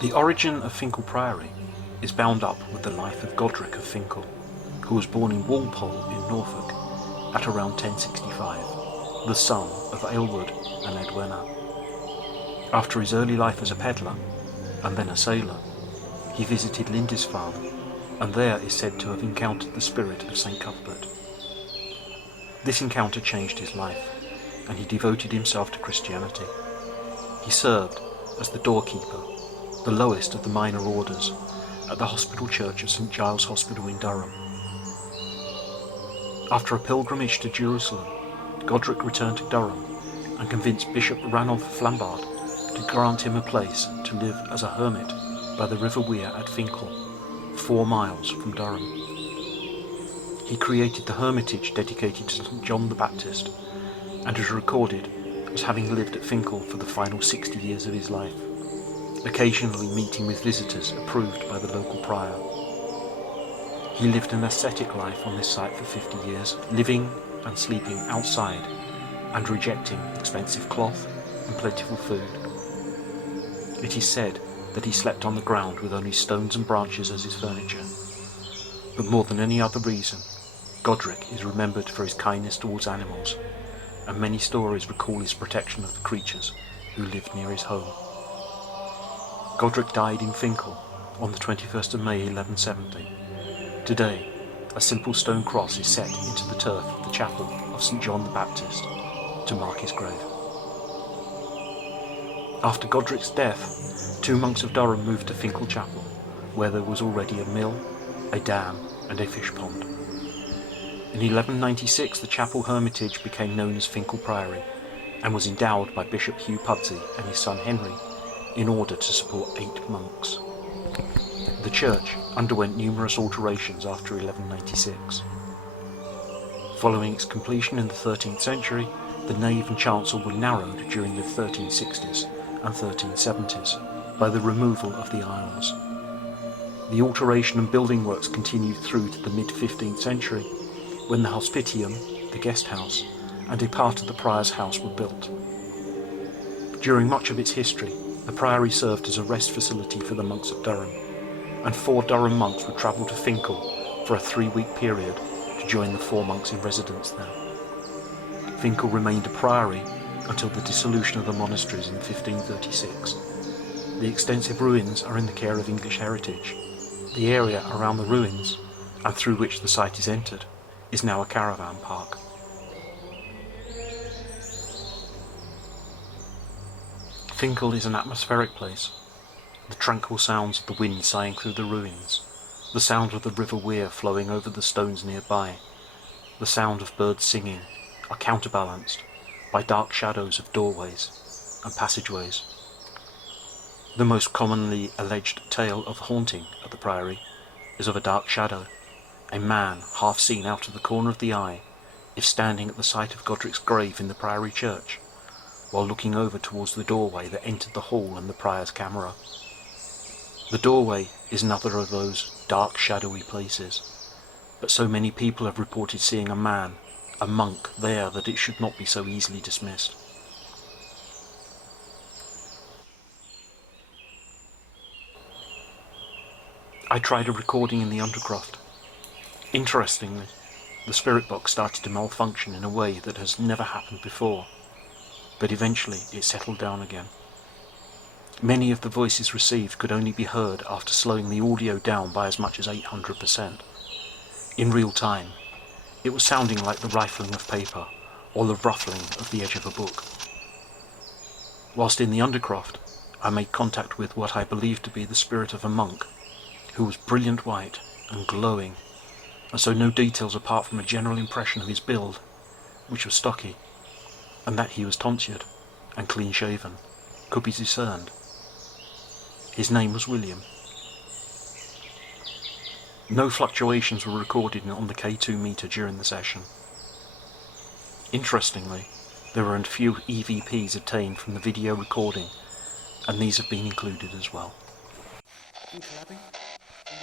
The origin of Finchale Priory is bound up with the life of Godric of Finchale, who was born in Walpole in Norfolk at around 1065, the son of Aylward and Edwina. After his early life as a pedlar, and then a sailor, he visited Lindisfarne, and there is said to have encountered the spirit of St. Cuthbert. This encounter changed his life, and he devoted himself to Christianity. He served as the doorkeeper, the lowest of the minor orders, at the hospital church of St. Giles Hospital in Durham. After a pilgrimage to Jerusalem, Godric returned to Durham and convinced Bishop Ranulph Flambard to grant him a place to live as a hermit by the River Wear at Finchale, 4 miles from Durham. He created the hermitage dedicated to St. John the Baptist and is recorded as having lived at Finchale for the final 60 years of his life, occasionally meeting with visitors approved by the local prior. He lived an ascetic life on this site for 50 years, living and sleeping outside and rejecting expensive cloth and plentiful food. It is said that he slept on the ground with only stones and branches as his furniture. But more than any other reason, Godric is remembered for his kindness towards animals, and many stories recall his protection of the creatures who lived near his home. Godric died in Finchale on the 21st of May 1170. Today, a simple stone cross is set into the turf of the chapel of St. John the Baptist to mark his grave. After Godric's death, 2 monks of Durham moved to Finchale Chapel, where there was already a mill, a dam and a fish pond. In 1196 the chapel hermitage became known as Finchale Priory and was endowed by Bishop Hugh Pudsey and his son Henry in order to support 8 monks. The church underwent numerous alterations after 1196. Following its completion in the 13th century, the nave and chancel were narrowed during the 1360s and 1370s by the removal of the aisles. The alteration and building works continued through to the mid-15th century, when the hospitium, the guest house, and a part of the prior's house were built. During much of its history, the priory served as a rest facility for the monks of Durham, and 4 Durham monks would travel to Finchale for a 3-week period to join the 4 monks in residence there. Finchale remained a priory until the dissolution of the monasteries in 1536. The extensive ruins are in the care of English Heritage. The area around the ruins, and through which the site is entered, is now a caravan park. Finchale is an atmospheric place. The tranquil sounds of the wind sighing through the ruins, the sound of the River Wear flowing over the stones nearby, the sound of birds singing are counterbalanced by dark shadows of doorways and passageways. The most commonly alleged tale of haunting at the priory is of a dark shadow, a man half seen out of the corner of the eye if standing at the site of Godric's grave in the priory church, while looking over towards the doorway that entered the hall and the prior's camera. The doorway is another of those dark, shadowy places, but so many people have reported seeing a man, a monk, there that it should not be so easily dismissed. I tried a recording in the Undercroft. Interestingly, the spirit box started to malfunction in a way that has never happened before, but eventually it settled down again. Many of the voices received could only be heard after slowing the audio down by as much as 800%. In real time, it was sounding like the rifling of paper or the ruffling of the edge of a book. Whilst in the Undercroft, I made contact with what I believed to be the spirit of a monk, who was brilliant white and glowing, and so no details apart from a general impression of his build, which was stocky, and that he was tonsured and clean-shaven, could be discerned. His name was William. No fluctuations were recorded on the K2 meter during the session. Interestingly, there were a few EVPs obtained from the video recording, and these have been included as well. Finchale Abbey,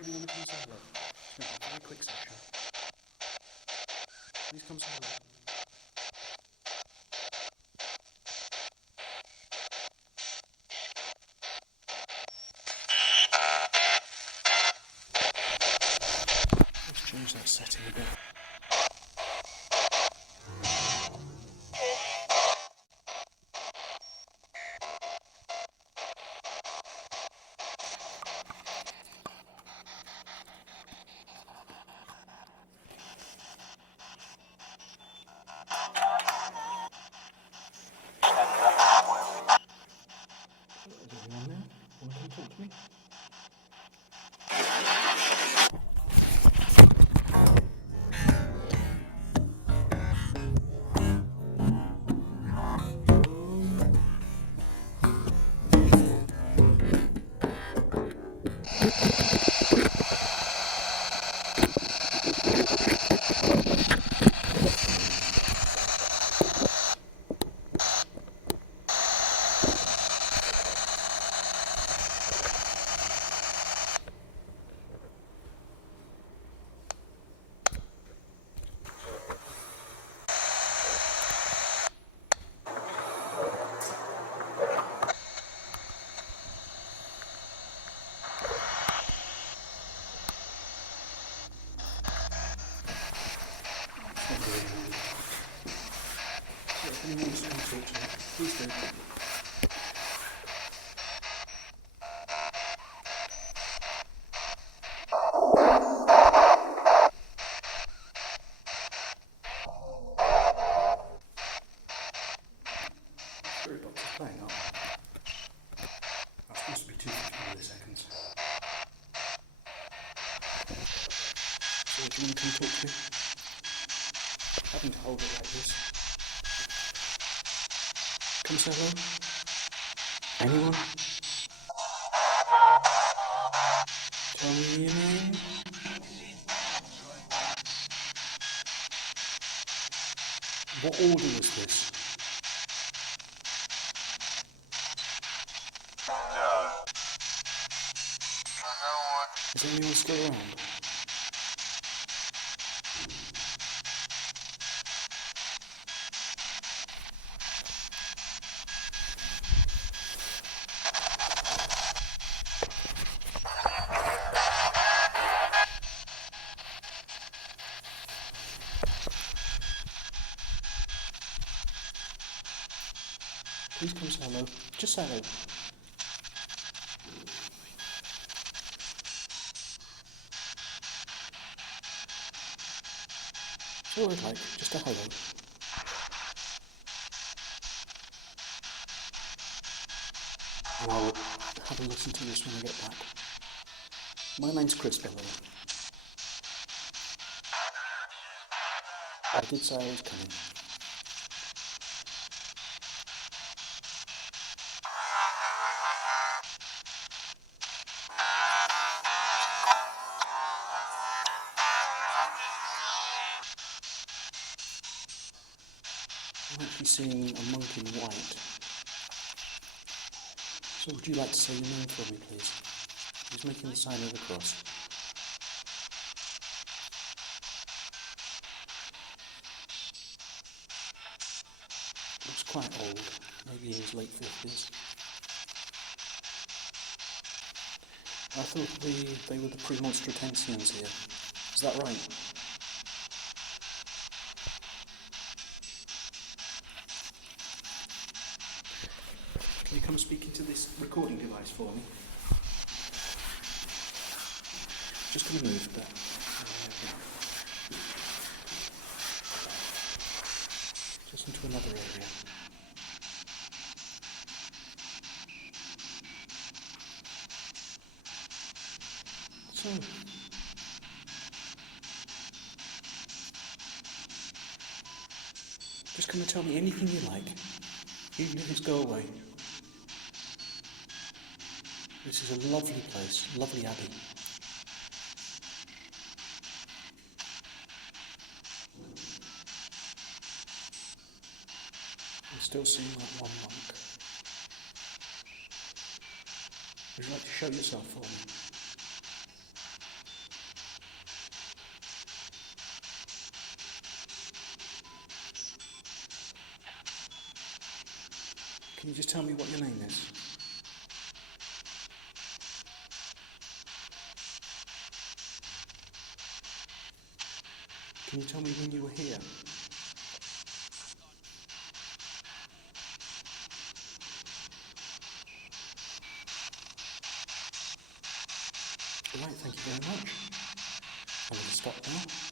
everyone come say hello. It's going to be a very quick session. Please come say hello. change that setting a bit. Is anyone there? Want to come talk to me? It's not really in the dark. So if anyone wants to come talk to me, please do. Spirit box is playing up. That's supposed to be 250 milliseconds. So if you want to come talk to me, having to hold it like this. Come say hello. Anyone? Tell me your name. What order is this? Is anyone still around? Please come say hello. Just say hello. It's all I'd like, just a hello. And I'll have a listen to this when I get back. My name's Chris, by the way. I did say I was coming. I'm actually seeing a monk in white. So would you like to say your name for me, please? He's making the sign of the cross. Looks quite old, maybe in his late 50s. I thought they were the premonstratensians here. Is that right? Can you come speak into this recording device for me? Just going to move that. Just into another area. So, just come and tell me anything you like. Even if it's go away. This is a lovely place, lovely abbey. I'm still seeing that one monk. Would you like to show yourself for me? Can you just tell me what your name is? Can you tell me when you were here? Right, thank you very much. I'm going to stop now.